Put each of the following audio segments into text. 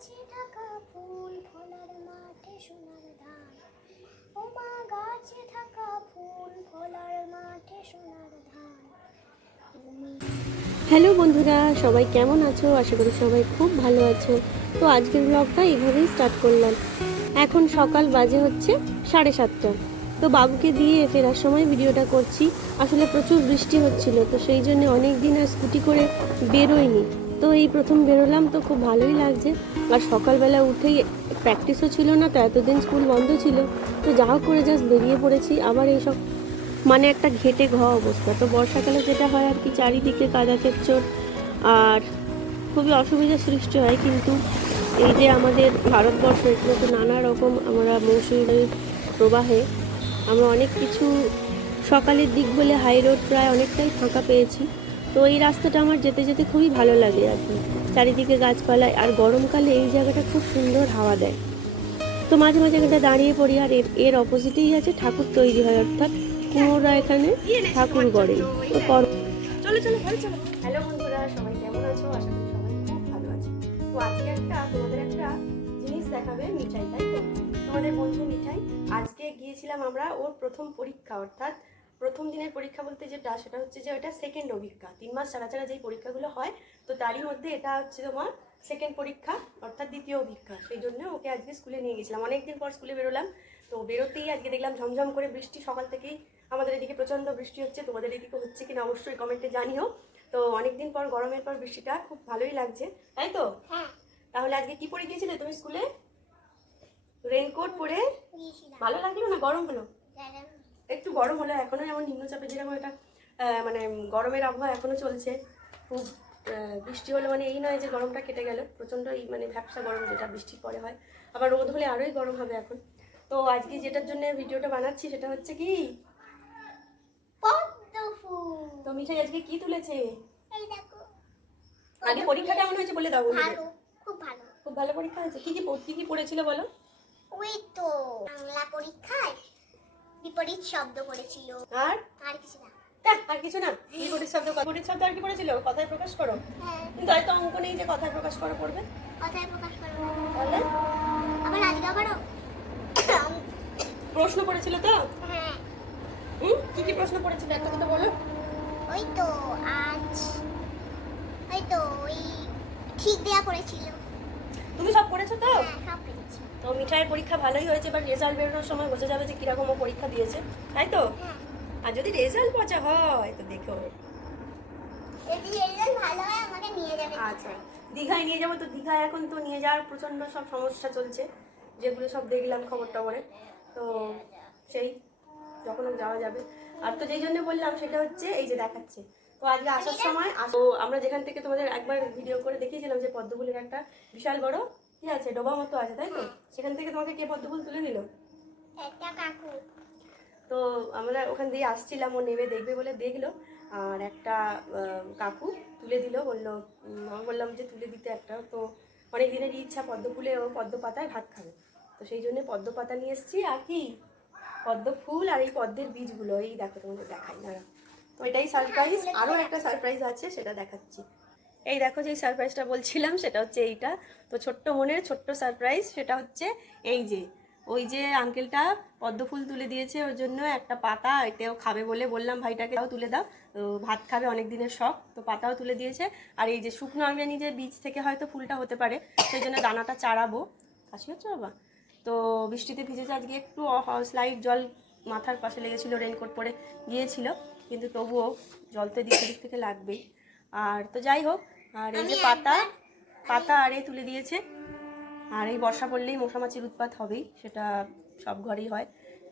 গাছে থাকা ফুল ফলার মাঠে সোনার ধান। ও মা গাছে থাকা ফুল ফলার মাঠে সোনার ধান। হ্যালো বন্ধুরা, সবাই কেমন আছো? আশা করি সবাই খুব ভালো আছো। তো আজকের ব্লগটা এইভাবেই স্টার্ট করলাম। এখন সকাল বাজে হচ্ছে 7:30। তো বাবুকে দিয়ে ফেরার সময় ভিডিওটা করছি। আসলে প্রচুর বৃষ্টি হচ্ছিল, তো সেই জন্য অনেক দিন আর স্কুটি করে বেরোয়নি। তো এই প্রথম বেরোলাম, তো খুব ভালোই লাগছে। আর সকালবেলা উঠেই প্র্যাকটিসও ছিল না, তো এতদিন স্কুল বন্ধ ছিল, তো যা হোক করে জাস্ট বেরিয়ে পড়েছি। আবার এইসব মানে একটা ঘেটে অবস্থা। তো বর্ষাকালে যেটা হয় আর কি, চারিদিকে কাদা কেচ্চড় আর খুবই অসুবিধার সৃষ্টি হয়। কিন্তু এই যে আমাদের ভারতবর্ষ, এখানে তো নানা রকম আমরা মৌসুমী প্রবাহে আমরা অনেক কিছু, সকালের দিক বলে হাই রোড প্রায় অনেকটাই ফাঁকা পেয়েছি। তো এই রাস্তাটা আমার যেতে যেতে খুবই ভালো লাগে আর কি। চারিদিকে গাছপালায়, আর গরমকালে এই জায়গাটা খুব সুন্দর হাওয়া দেয়। তো মাঝে মাঝে এখানটা দাঁড়িয়ে পড়ি। আর এর অপোজিটেই আছে ঠাকুর তৈরি হয়, অর্থাৎ কুমোররা এখানে ঠাকুর গড়ে। তো চলো চলো ঘরে চলো। হ্যালো বন্ধুরা, সবাই কেমন আছো? আশা করি সবাই খুব ভালো আছে। তো আজকে তোমাদের একটা জিনিস দেখাবে, মিঠাই, তাই তো? তোমাদের বন্ধু মিঠাই। আজকে গিয়েছিলাম আমরা ওর প্রথম পরীক্ষা, অর্থাৎ প্রথম দিনের পরীক্ষা বলতে যেটা, সেটা হচ্ছে যে ওটা সেকেন্ড অভিজ্ঞা। 3 মাস ছাড়া ছাড়া যেই পরীক্ষাগুলো হয়, তো তারই মধ্যে এটা হচ্ছে তোমার সেকেন্ড পরীক্ষা, অর্থাৎ দ্বিতীয় অভিজ্ঞা। সেই জন্য ওকে আজকে স্কুলে নিয়ে গেছিলাম। অনেকদিন পর স্কুলে বেরোলাম। তো বেরোতেই আজকে দেখলাম ঝমঝম করে বৃষ্টি। সকাল থেকেই আমাদের এদিকে প্রচণ্ড বৃষ্টি হচ্ছে। তোমাদের এদিকে হচ্ছে কিনা অবশ্যই কমেন্টে জানিও। তো অনেকদিন পর, গরমের পর বৃষ্টিটা খুব ভালোই লাগছে, তাই তো? তাহলে আজকে কি পরে গিয়েছিলে তুমি স্কুলে? রেইনকোট পরে? ভালো লাগলো না গরম হলো? একটু গরম হলো এখনো, যেমন নিম্নচাপে যেরকম একটা মানে গরমের আবহাওয়া এখনো চলছে। খুব বৃষ্টি হলে মানে এই নয় যে গরমটা কেটে গেল, প্রচণ্ড এই মানে ভ্যাপসা গরম যেটা বৃষ্টির পরে হয়। আবার রোদ হলে আরোই গরম হবে এখন। তো আজকে যেটার জন্য ভিডিওটা বানাচ্ছি সেটা হচ্ছে কি, তো মিঠাই আজকে কি তুলেছে? আগে পরীক্ষা কেমন হয়েছে বলে দাও। ভালো, খুব ভালো। খুব ভালো পরীক্ষা হয়েছে। কি কি পড়েছিল বলো? ওই তো বাংলা পরীক্ষায় বিপরীত শব্দ পড়েছিল। আর আর কিছু না। আর কিছু না? বিপরীত শব্দ আর কি পড়েছিল? কথায় প্রকাশ করো। কিন্তু হয়তো অঙ্ক নেই যে কথায় প্রকাশ করো পড়বে। কথায় প্রকাশ করো। তাহলে আবার আজকে আবারও প্রশ্ন পড়েছিল তো? হ্যাঁ। কি প্রশ্ন পড়েছিল একটা কথা বলো। ওই তো আজ ওই তো ওই ঠিক দেয়া পড়েছিল। তুমি সব পড়েছো তো? হ্যাঁ, সব পেরেছি। তো মিঠাইয়ের পরীক্ষা ভালোই হয়েছে। এবার রেজাল্ট বেরোনোর সময় বোঝা যাবে যে কিরকম ও পরীক্ষা দিয়েছে, তাই তো? হ্যাঁ। আর যদি রেজাল্ট পচা হয় তো দেখো। যদি রেজাল্ট ভালো হয় আমাকে নিয়ে যাবে। আচ্ছা, দীঘায় নিয়ে যাবো। তো দীঘায় এখন তো নিয়ে যাওয়ার প্রচণ্ড সব সমস্যা চলছে, যেগুলো সব দেখলাম খবর টবরে। তো সেই যখন যাওয়া যাবে। আর তো যেই জন্য বললাম সেটা হচ্ছে এই যে দেখাচ্ছে। তো আজকে আসার সময় আমরা যেখান থেকে তোমাদের একবার ভিডিও করে দেখিয়েছিলাম যে পদ্মফুলের একটা বিশাল বড় কি আছে, ডোবা মতো আছে, তাই তো? সেখান থেকে তোমাকে কে পদ্মফুল তুলে দিল? একটা কাকু। তো আমরা ওখান দিয়ে আসছিলাম, ও নেবে দেখবে বলে দেখলো। আর একটা কাকু তুলে দিল, বললো, আমি বললাম যে তুলে দিতে একটা। তো অনেক দিনেরই ইচ্ছা পদ্ম ফুলে ও পদ্ম পাতায় ভাত খাবে। তো সেই জন্য পদ্ম পাতা নিয়ে এসেছি, আর কি পদ্ম ফুল আর এই পদ্মের বীজগুলো। এই দেখো, তোমাকে দেখাই না। তো এটাই সারপ্রাইজ। আরও একটা সারপ্রাইজ আছে, সেটা দেখাচ্ছি। এই দেখো, যে সারপ্রাইজটা বলছিলাম সেটা হচ্ছে এইটা। তো ছোট্ট মনের ছোট্ট সারপ্রাইজ, সেটা হচ্ছে এই যে ওই যে আঙ্কেলটা পদ্ম ফুল তুলে দিয়েছে, ওর জন্য একটা পাতা, এটাও খাবে বলে বললাম ভাইটাকে দাও তুলে দাও। তো ভাত খাবে, অনেক দিনের শখ, তো পাতাও তুলে দিয়েছে। আর এই যে শুকনো আমড়ানি, যে বীজ থেকে হয়তো ফুলটা হতে পারে, সেই জন্য দানাটা চাড়াবো। কাশি হচ্ছে বাবা? তো বৃষ্টিতে ভিজেছে আজকে, একটু স্লাইড জল মাথার পাশে লেগেছিলো, রেনকোট পরে গিয়েছিল, কিন্তু তবুও জল তো দিক থেকে লাগবেই। আর তো যাই হোক, আর এই যে পাতা আর এই তুলে দিয়েছে। আর এই বর্ষা পড়লেই মশামাছির উৎপাত হবেই, সেটা সব ঘরেই হয়,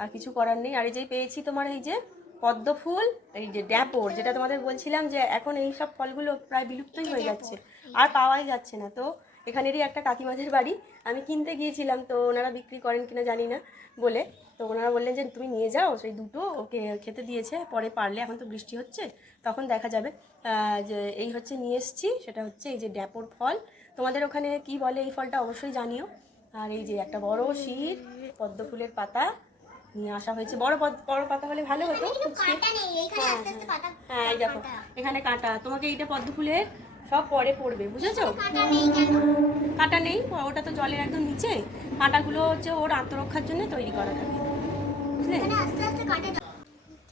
আর কিছু করার নেই। আর এই যে পেয়েছি তোমার এই যে পদ্ম ফুল, এই যে ড্যাপর, যেটা তোমাদের বলছিলাম যে এখন এই সব ফলগুলো প্রায় বিলুপ্তই হয়ে যাচ্ছে, আর পাওয়াই যাচ্ছে না। তো এখানেরই একটা কাকিমাদের বাড়ি, আমি কিনতে গিয়েছিলাম, তো ওনারা বিক্রি করেন কিনা জানি না বলে, তো ওনারা বললেন যে তুমি নিয়ে যাও, সেই দুটো ওকে খেতে দিয়েছে, পরে পারলে, এখন তো বৃষ্টি হচ্ছে তখন দেখা যাবে। যে এই হচ্ছে নিয়ে এসছি, সেটা হচ্ছে এই যে ড্যাপর ফল। তোমাদের ওখানে কি বলে এই ফলটা অবশ্যই জানিও। আর এই যে একটা বড় শীত পদ্ম ফুলের পাতা নিয়ে আসা হয়েছে। বড় পাতা হলে ভালো হতো। হ্যাঁ, এই দেখো, এখানে কাঁটা। তোমাকে এইটা পদ্ম ফুলের সব পরে পড়বে, বুঝেছো? কাটা নেই কেন? কাঁটা নেই, ওটা তো জলের একদম নিচে। কাঁটাগুলো হচ্ছে ওর আত্মরক্ষার জন্য তৈরি করা থাকে, বুঝলে? মানে আস্তে আস্তে কাটে দাও।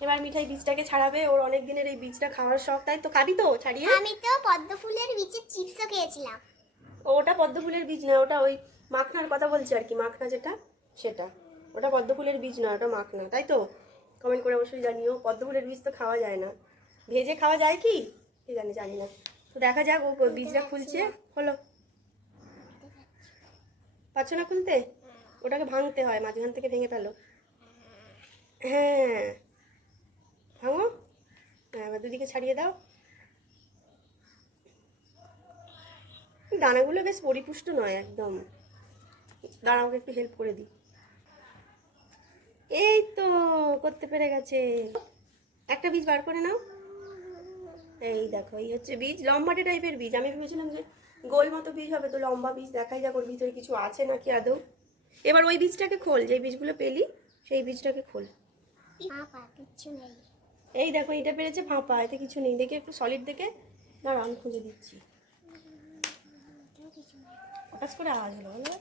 এবার মিঠাই বীজটাকে ছাড়াবে, ওর অনেক দিনের এই বীজটা খাওয়ার শখ, তাই তো? খাবি তো ছাড়িয়ে? আমি তো পদ্ম ফুলের বীজের চিপসও খেয়েছিলাম। ওটা পদ্ম ফুলের বীজ না, ওটা ওই মাখনার কথা বলছি আর কি, মাখনা যেটা সেটা। ওটা পদ্ম ফুলের বীজ না, ওটা মাখনা, তাই তো? কমেন্ট করে অবশ্যই জানিও। পদ্ম ফুলের বীজ তো খাওয়া যায় না, ভেজে খাওয়া যায় কি জানি, জানি না। তো দেখা যাক, ও বীজটা খুলছে। হলো, পারছো না খুলতে? ওটাকে ভাঙতে হয়, মাঝখান থেকে ভেঙে ফেলো। হ্যাঁ, ভাঙো। হ্যাঁ, এবার দুদিকে ছাড়িয়ে দাও। দানাগুলো বেশ পরিপুষ্ট নয় একদম। দাঁড়াও, ওকে একটু হেল্প করে দিই। এই তো করতে পেরে গেছে। একটা বীজ বার করে নাও। এই দেখো, এই হচ্ছে বীজ, লম্বাটে টাইপের বীজ। আমি ভেবেছিলাম যে গোল মতো বীজ হবে, তো লম্বা বীজ। দেখাই যাক ওর ভিতরে কিছু আছে নাকি আদৌ। এবার ওই বীজটাকে খোল, যে বীজগুলো পেলি সেই বীজটাকে খোল। কিচ্ছু নেই। এই দেখো, এটা পেরেছে ফাঁপা, এতে কিছু নেই। দেখে একটু সলিড দেখে। দাঁড়াও, আমি খুঁজে দিচ্ছি। হঠাৎ করে আওয়াজ হলো, বলো?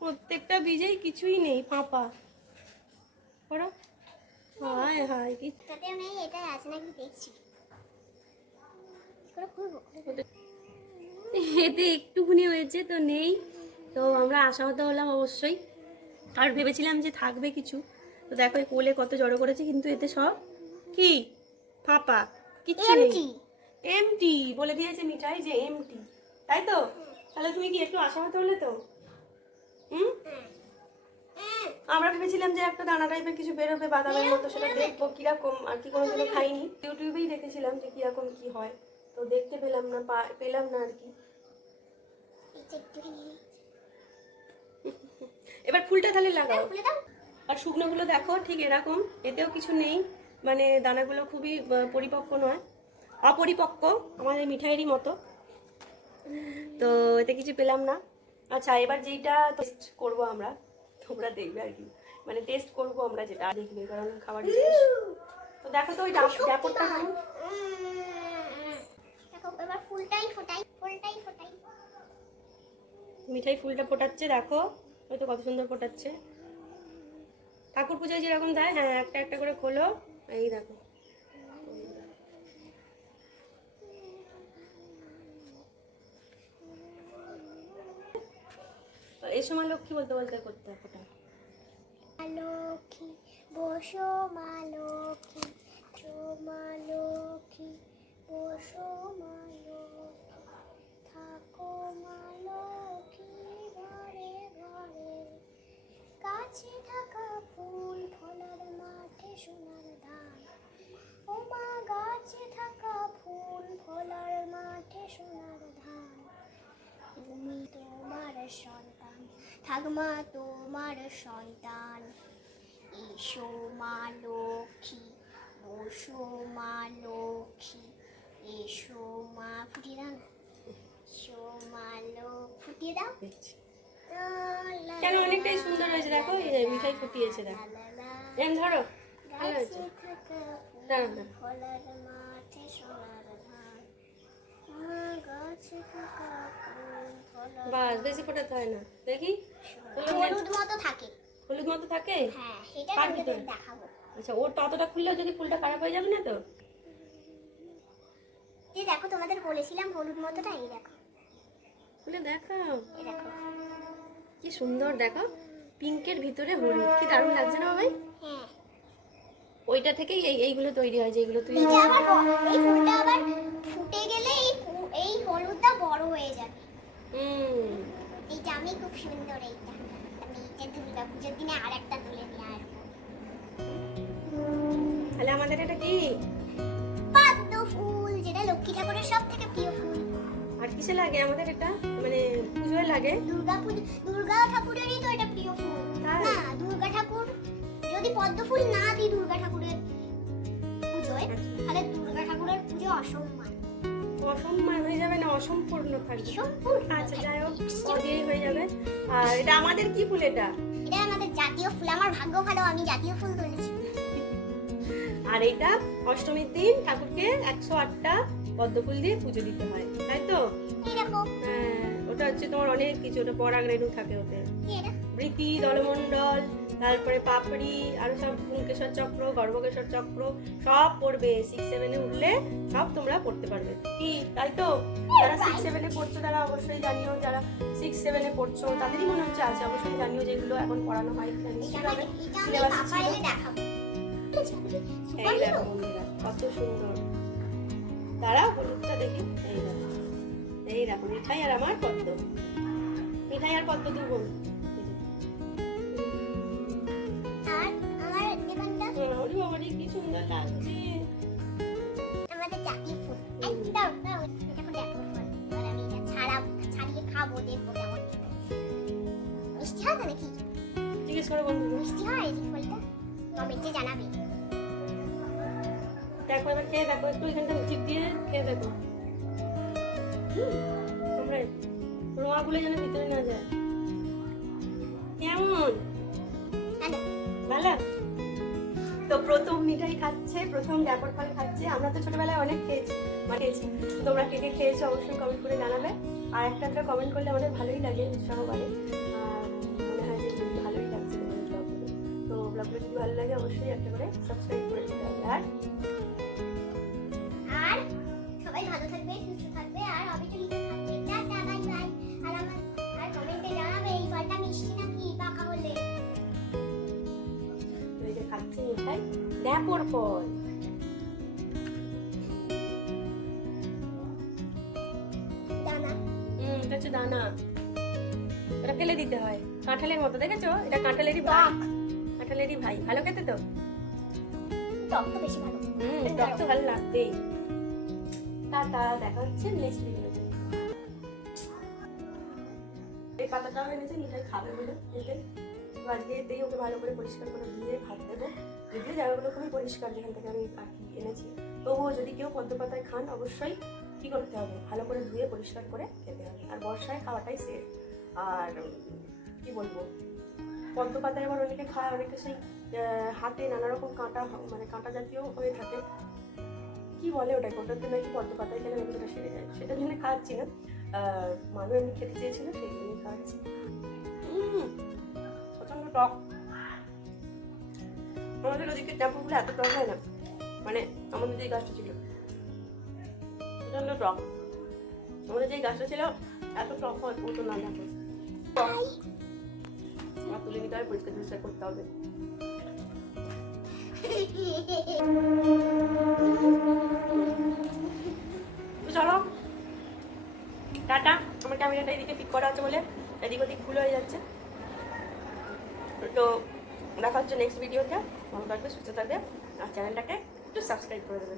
প্রত্যেকটা বীজেই কিছুই নেই, ফাঁপা। করো। হায় হায়, কি তাতেও নেই, এটা আছে নাকি দেখছি। এতে একটুখানি হয়েছে তো নেই। তো আমরা আশাহত হলাম অবশ্যই, আর ভেবেছিলাম যে থাকবে কিছু। তো দেখো, এই কোলে কত জড়ো করেছে, কিন্তু এতে সব কি ফাঁপা, কিচ্ছু নেই। এমটি বলে দিয়েছে মিঠাই যে এমটি, তাই তো? তাহলে তুমি কি একটু আশাহত হলে তো? আমরা ভেবেছিলাম যে একটা দানা টাইপের কিছু বেরোবে বাদামের মতো, সেটা দেখবো কিরকম। আর কি কোনোদিনও খাইনি, ইউটিউবেই দেখেছিলাম যে কিরকম কি হয়। তো দেখতে পেলাম না, পেলাম না আর কি। এবার ফুলটা তাহলে লাগাও। আর শুকনোগুলো দেখো ঠিক এরকম, এতেও কিছু নেই। মানে দানাগুলো খুবই পরিপক্ক নয়, অপরিপক্ক, আমাদের মিঠাইয়েরই মতো। তো এতে কিছু পেলাম না। আচ্ছা, এবার যেইটা টেস্ট করবো আমরা, তোমরা দেখবে আর কি, মানে টেস্ট করবো আমরা, যেটা দেখবে, কারণ খাবার জিনিস। তো দেখো তো ওই ব্যাপারটা কেমন। এবার ফুলটাই ফোটাই, ফুলটাই ফোটাই। মিঠাই ফুলটা ফোটাচ্ছে, দেখো ওই তো কত সুন্দর ফোটাচ্ছে। ঠাকুর পুজোয় যেরকম দেয়, হ্যাঁ, একটা একটা করে খোলো। এই দেখো, এই সময় লক্ষ্মী বলতে বলতে করতে হয় ফোটা। লক্ষ্মী বসো মা লক্ষ্মী, মা লক্ষ্মী বসো মা লক্ষ্মী, থাকো মা লক্ষ্মী ঘরে ঘরে, গাছে থাকা ফুল ফলার মাঠে সোনার ধান। ও মা, গাছে থাকা ফুল ফলার মাঠে সোনার ধান। তুমি তোমার সন্তান, থাকমা তোমার সন্তান। এসো মা লক্ষ্মী, বসো মা লক্ষ্মী, এসো মা, ফুটিয়ে দাও না, এসো মা ফুটিয়ে দাও। কেন অনেকটাই সুন্দর হয়েছে, দেখো এই যে মিঠাই ফুটিয়েছে, দেখো। এম ধরো, ভালো হয়েছে। দাঁড়াও দাঁড়াও, ফলার মাঠে সোনার ধান। বাস বেশি ফোটাতে হয় না, দেখি। হলুদ মতো থাকে। হলুদ মতো থাকে? হ্যাঁ, সেটা কার তোমাদের ভিতরে? দেখাবো। আচ্ছা, ওর ততটা খুললেও যদি ফুলটা খারাপ হয়ে যাবে না তো? এই দেখো, তোমাদের বলেছিলাম হলুদ মতোটা, এই দেখো, খুলে দেখো, এই দেখো। কি সুন্দর, দেখো পিঙ্কের ভিতরে হলুদ, কি দারুণ লাগছে না ভাই? হ্যাঁ, ওইটা থেকেই এইগুলো তৈরি হয়, যেগুলো তুই। এটা আবার এই ফুলটা আবার ফুটে গেলে এই হলুদটা বড় হয়ে যাবে। এইটা আমি খুব সুন্দর, এইটা আমি এইটা দুর্গা পুজোর দিনে আর একটা তুলে নিয়ে আসবো। তাহলে আমাদের এটা কি? পদ্ম ফুল, যেটা লক্ষ্মী ঠাকুরের সব থেকে প্রিয় ফুল। আর কিসে লাগে আমাদের এটা, মানে পুজোয় লাগে? দুর্গা ঠাকুরেরই তো এটা প্রিয় ফুল। তাই? না, দুর্গা ঠাকুর যদি পদ্ম ফুল না দিই দুর্গা ঠাকুরের পুজোয়, তাহলে দুর্গা ঠাকুরের পুজো অসম্মান। অসম্মান হয়ে যাবে না, অসম্পূর্ণ থাকবে। সম্পূর্ণ। আচ্ছা, যাই হোক, দিয়েই হয়ে যাবে। আর এটা আমাদের কি ফুল? এটা আমাদের জাতীয় ফুল। আমার ভাগ্য ভালো, আমি জাতীয় ফুল তুলেছি। আর এটা অষ্টমীর দিন ঠাকুরকে 108টা পদ্ম ফুল দিয়ে পুজো দিতে হয়, তাই তো? এই দেখো হ্যাঁ, ওটা হচ্ছে তোমার অনেক কিছু, ওটা পরাগ রেণু থাকে ওতে। কি এটা? বৃতি, দলমণ্ডল, তারপরে পাপড়ি, আরো সব পুংকেশর চক্র, গর্ভকেশর চক্র সব পড়বে। 6-7 উঠলে সব তোমরা পড়তে পারবে, কি তাই তো? যারা 6-7 পড়ছো তারা অবশ্যই জানিও, যারা 6-7 পড়ছো তাদেরই মনে হচ্ছে আছে, অবশ্যই জানিও যেগুলো এখন পড়ানো হয় কিনা। নিশ্চয়ই হবে, সিলেবাসে ছিল। এই দেখো বন্ধুরা কত সুন্দর। তারা হলুদটা দেখি, এই দেখো, এই দেখো মিঠাই আর আমার পদ্ম, মিঠাই আর পদ্ম দু বোন। আর আমার এখানটা ওরে বাবারে কি সুন্দর লাগছে। আমাদের জাতীয় ফুল একদম এটা দেখো ফুল। এবার আমি এটা ছাড়িয়ে খাবো, দেখবো কেমন খেতে। মিষ্টি হয় তো নাকি? জিজ্ঞেস করো বন্ধু, মিষ্টি হয় এই ফুলটা? কমেন্টে জানাবে। দেখো এবার খেয়ে দেখো, একটু এখানটা চিপ দিয়ে খেয়ে দেখো। তোমরা রোয়াগুলো যেন ভিতরে না যায়। কেমন? ভালো? তো প্রথম মিঠাই খাচ্ছে, প্রথম ড্যাপর ফল খাচ্ছে। আমরা তো ছোটবেলায় অনেক খেয়েছি। তোমরা কে কে খেয়েছো অবশ্যই কমেন্ট করে জানাবে। আর একটা কমেন্ট করলে আমাদের ভালোই লাগে, উৎসাহ বাড়ে। আর মনে হয় যে ভালোই লাগছে তোমাদের ব্লগগুলো। তো ব্লগগুলো যদি ভালো লাগে অবশ্যই একটা করে সাবস্ক্রাইব করে দিতে হবে। আর সবাই ভালো থাকবে, সুস্থ থাকবে, আর অবিচলিত থাকবে। Tata, bye bye. আর কমেন্টে জানাবে এই ফলটা মিষ্টি নাকি পাকা হলে। এই যে খাচ্ছে মিঠাই, ড্যাপর ফল। দানা এটা হচ্ছে দানা, এটা ফেলে দিতে হয়। কাঁঠালের মতো, দেখেছো? এটা কাঁঠালেরই ভাই, কাঁঠালেরই ভাই। ভালো খেতে তো? টক তো বেশি ভালো। টক তো ভালো লাগবেই। টাটা, দেখা হচ্ছে নেক্সট ভিডিওতে। এই পাতাটাও এনেছে মিঠাই খাবে বলে, আজকে এতেই ওকে ভালো করে পরিষ্কার করে ধুয়ে ভাত দেবো। যদিও জায়গাগুলো খুবই পরিষ্কার যেখান থেকে আমি আর কি এনেছি, তবুও যদি কেউ পদ্ম পাতায় খান অবশ্যই কি করতে হবে, ভালো করে ধুয়ে পরিষ্কার করে খেতে হবে। আর বর্ষায় খাওয়াটাই সেফ। আর কি বলবো, পদ্ম পাতায় আবার অনেকে খায়, অনেকে সেই হাতে নানা রকম কাঁটা, মানে কাঁটা জাতীয় হয়ে থাকে। কি বলে ওটাতে নাকি পদ্ম পাতায় খেলে নাকি সেটা সেরে যায়, সেটার জন্য খাওয়াচ্ছি না। মানুষ এমনি খেতে চেয়েছিল সেই জন্যই খাওয়াচ্ছি। প্রচন্ড টক। আমাদের ওদিকে ট্যাম্পুগুলো এত টক হয় না, মানে আমাদের যে গাছটা ছিল প্রচন্ড টক। আমাদের যে গাছটা ছিল এত টক হতো না। দেখো আমার তুলে নিতে হবে, পরিষ্কার করতে হবে। চলো টাটা। আমার ক্যামেরাটা এদিকে ফিট করা আছে বলে এদিক ওদিক ভুল হয়ে যাচ্ছে। তো দেখা হচ্ছে নেক্সট ভিডিওতে। ভালো থাকবে, সুস্থ থাকবে, আর চ্যানেলটাকে একটু সাবস্ক্রাইব করে দেবে।